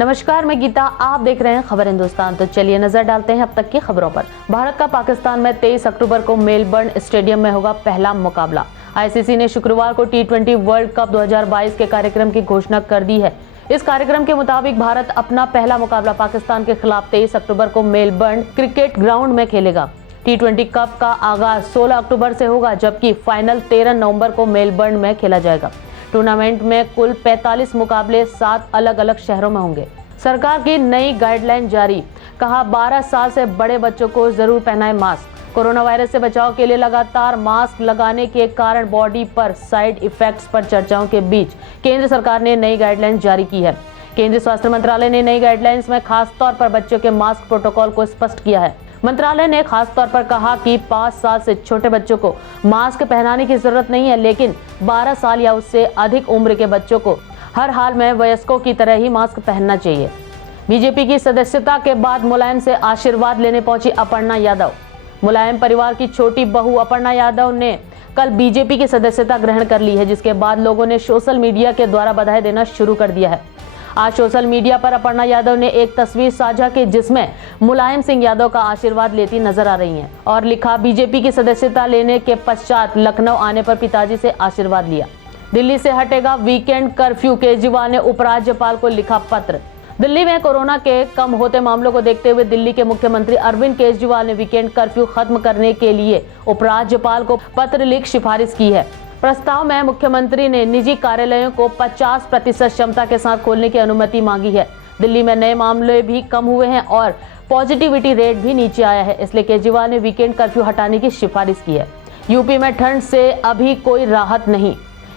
नमस्कार, मैं गीता। आप देख रहे हैं खबर हिंदुस्तान। तो चलिए नजर डालते हैं अब तक की खबरों पर। भारत का पाकिस्तान में 23 अक्टूबर को मेलबर्न स्टेडियम में होगा पहला मुकाबला। आईसीसी ने शुक्रवार को T20 वर्ल्ड कप 2022 के कार्यक्रम की घोषणा कर दी है। इस कार्यक्रम के मुताबिक भारत अपना पहला मुकाबला पाकिस्तान के खिलाफ 23 अक्टूबर को मेलबर्न क्रिकेट ग्राउंड में खेलेगा। T20 कप का आगाज 16 अक्टूबर से होगा, जबकि फाइनल 13 नवंबर को मेलबर्न में खेला जाएगा। टूर्नामेंट में कुल 45 मुकाबले 7 अलग अलग शहरों में होंगे। सरकार की नई गाइडलाइन जारी, कहा 12 साल से बड़े बच्चों को जरूर पहनाएं मास्क। कोरोना वायरस से बचाव के लिए लगातार मास्क लगाने के कारण बॉडी पर साइड इफेक्ट्स पर चर्चाओं के बीच केंद्र सरकार ने नई गाइडलाइन जारी की है। केंद्रीय स्वास्थ्य मंत्रालय ने नई गाइडलाइंस में खास तौर पर बच्चों के मास्क प्रोटोकॉल को स्पष्ट किया है। मंत्रालय ने खास तौर पर कहा कि 5 साल से छोटे बच्चों को मास्क पहनाने की जरूरत नहीं है, लेकिन 12 साल या उससे अधिक उम्र के बच्चों को हर हाल में वयस्कों की तरह ही मास्क पहनना चाहिए। बीजेपी की सदस्यता के बाद मुलायम से आशीर्वाद लेने पहुंची अपर्णा यादव। मुलायम परिवार की छोटी बहू अपर्णा यादव ने कल बीजेपी की सदस्यता ग्रहण कर ली है, जिसके बाद लोगों ने सोशल मीडिया के द्वारा बधाई देना शुरू कर दिया है। आज सोशल मीडिया पर अपर्णा यादव ने एक तस्वीर साझा की, जिसमें मुलायम सिंह यादव का आशीर्वाद लेती नजर आ रही हैं और लिखा, बीजेपी की सदस्यता लेने के पश्चात लखनऊ आने पर पिताजी से आशीर्वाद लिया। दिल्ली से हटेगा वीकेंड कर्फ्यू, केजरीवाल ने उपराज्यपाल को लिखा पत्र। दिल्ली में कोरोना के कम होते मामलों को देखते हुए दिल्ली के मुख्यमंत्री अरविंद केजरीवाल ने वीकेंड कर्फ्यू खत्म करने के लिए उपराज्यपाल को पत्र लिख सिफारिश की है। प्रस्ताव में मुख्यमंत्री ने निजी कार्यालयों को 50% क्षमता के साथ खोलने की अनुमति मांगी है। दिल्ली में नए मामले भी कम हुए हैं और पॉजिटिविटी रेट भी नीचे आया है, इसलिए केजरीवाल ने वीकेंड कर्फ्यू हटाने की सिफारिश की है। यूपी में ठंड से अभी कोई राहत नहीं।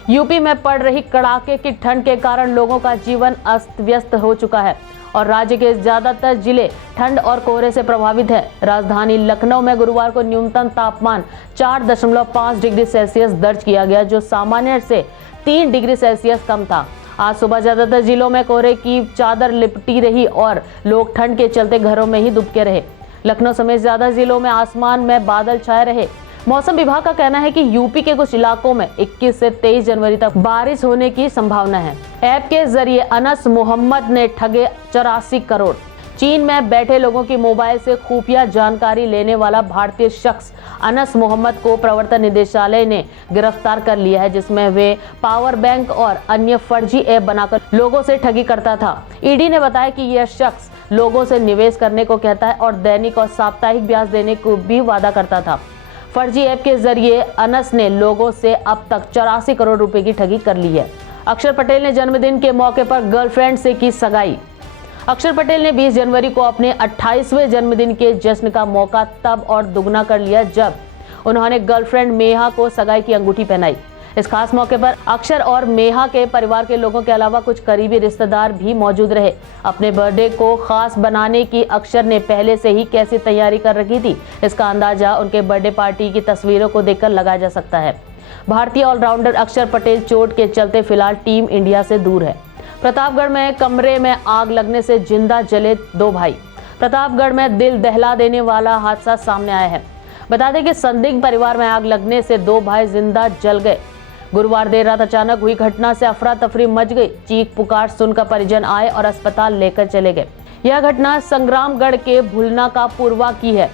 यूपी में पड़ रही कड़ाके की ठंड के कारण लोगों का जीवन अस्त व्यस्त हो चुका है और राज्य के ज्यादातर जिले ठंड और कोहरे से प्रभावित है। राजधानी लखनऊ में गुरुवार को न्यूनतम तापमान 4.5 डिग्री सेल्सियस दर्ज किया गया, जो सामान्य से 3 डिग्री सेल्सियस कम था। आज सुबह ज्यादातर जिलों में कोहरे की चादर लिपटी रही और लोग ठंड के चलते घरों में ही दुबके रहे। लखनऊ समेत ज्यादा जिलों में आसमान में बादल छाए रहे। मौसम विभाग का कहना है कि यूपी के कुछ इलाकों में 21 से 23 जनवरी तक बारिश होने की संभावना है। ऐप के जरिए अनस मोहम्मद ने ठगे 84 करोड़। चीन में बैठे लोगों की मोबाइल से खुफिया जानकारी लेने वाला भारतीय शख्स अनस मोहम्मद को प्रवर्तन निदेशालय ने गिरफ्तार कर लिया है, जिसमें वे पावर बैंक और अन्य फर्जी ऐप बनाकर लोगों से ठगी करता था। ईडी ने बताया कि यह शख्स लोगों से निवेश करने को कहता है और दैनिक और साप्ताहिक ब्याज देने को भी वादा करता था। फर्जी ऐप के जरिए अनस ने लोगों से अब तक 84 करोड़ रुपए की ठगी कर ली है। अक्षर पटेल ने जन्मदिन के मौके पर गर्लफ्रेंड से की सगाई। अक्षर पटेल ने 20 जनवरी को अपने 28वें जन्मदिन के जश्न का मौका तब और दुगना कर लिया जब उन्होंने गर्लफ्रेंड मेहा को सगाई की अंगूठी पहनाई। इस खास मौके पर अक्षर और मेहा के परिवार के लोगों के अलावा कुछ करीबी रिश्तेदार भी मौजूद रहे। अपने बर्थडे को खास बनाने की अक्षर ने पहले से ही कैसी तैयारी कर रखी थी, इसका अंदाजा उनके बर्थडे पार्टी की तस्वीरों को देखकर लगाया जा सकता है। भारतीय ऑलराउंडर अक्षर पटेल चोट के चलते फिलहाल टीम इंडिया से दूर है। प्रतापगढ़ में कमरे में आग लगने से जिंदा जले 2 भाई। प्रतापगढ़ में दिल दहला देने वाला हादसा सामने आया है। बता दें कि संदिग्ध परिवार में आग लगने से 2 भाई जिंदा जल गए। गुरुवार देर रात अचानक हुई घटना से अफरा तफरी मच गई। चीख पुकार सुनकर परिजन आए और अस्पताल लेकर चले गए। यह घटना संग्रामगढ़ के भुलना का पूर्वा की है।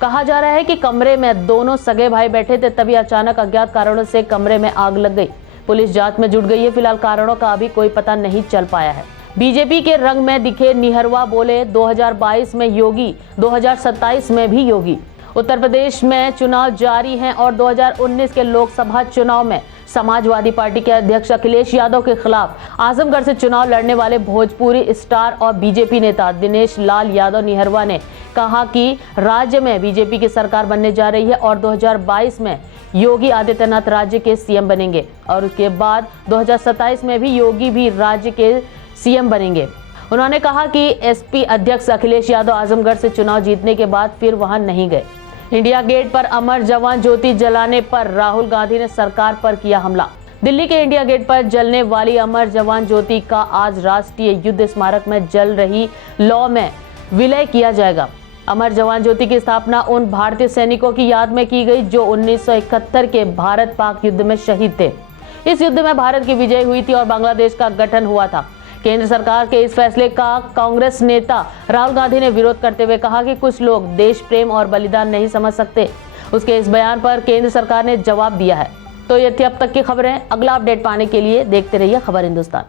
कहा जा रहा है कि कमरे में दोनों सगे भाई बैठे थे, तभी अचानक अज्ञात कारणों से कमरे में आग लग गई। पुलिस जांच में जुट गई है। फिलहाल कारणों का अभी कोई पता नहीं चल पाया है। बीजेपी के रंग में दिखे निहरवा, बोले 2022 में योगी, 2027 में भी योगी। उत्तर प्रदेश में चुनाव जारी हैं और 2019 के लोकसभा चुनाव में समाजवादी पार्टी के अध्यक्ष अखिलेश यादव के खिलाफ आजमगढ़ से चुनाव लड़ने वाले भोजपुरी स्टार और बीजेपी नेता दिनेश लाल यादव निहरवा ने कहा कि राज्य में बीजेपी की सरकार बनने जा रही है और 2022 में योगी आदित्यनाथ राज्य के सीएम बनेंगे और उसके बाद 2027 में भी योगी भी राज्य के सीएम बनेंगे। उन्होंने कहा कि एसपी अध्यक्ष अखिलेश यादव आजमगढ़ से चुनाव जीतने के बाद फिर वहां नहीं गए। इंडिया गेट पर अमर जवान ज्योति जलाने पर राहुल गांधी ने सरकार पर किया हमला। दिल्ली के इंडिया गेट पर जलने वाली अमर जवान ज्योति का आज राष्ट्रीय युद्ध स्मारक में जल रही लौ में विलय किया जाएगा। अमर जवान ज्योति की स्थापना उन भारतीय सैनिकों की याद में की गई जो 1971 के भारत पाक युद्ध में शहीद थे। इस युद्ध में भारत की विजय हुई थी और बांग्लादेश का गठन हुआ था। केंद्र सरकार के इस फैसले का कांग्रेस नेता राहुल गांधी ने विरोध करते हुए कहा कि कुछ लोग देश प्रेम और बलिदान नहीं समझ सकते। उसके इस बयान पर केंद्र सरकार ने जवाब दिया है। तो ये थी अब तक की खबरें। अगला अपडेट पाने के लिए देखते रहिए खबर हिंदुस्तान।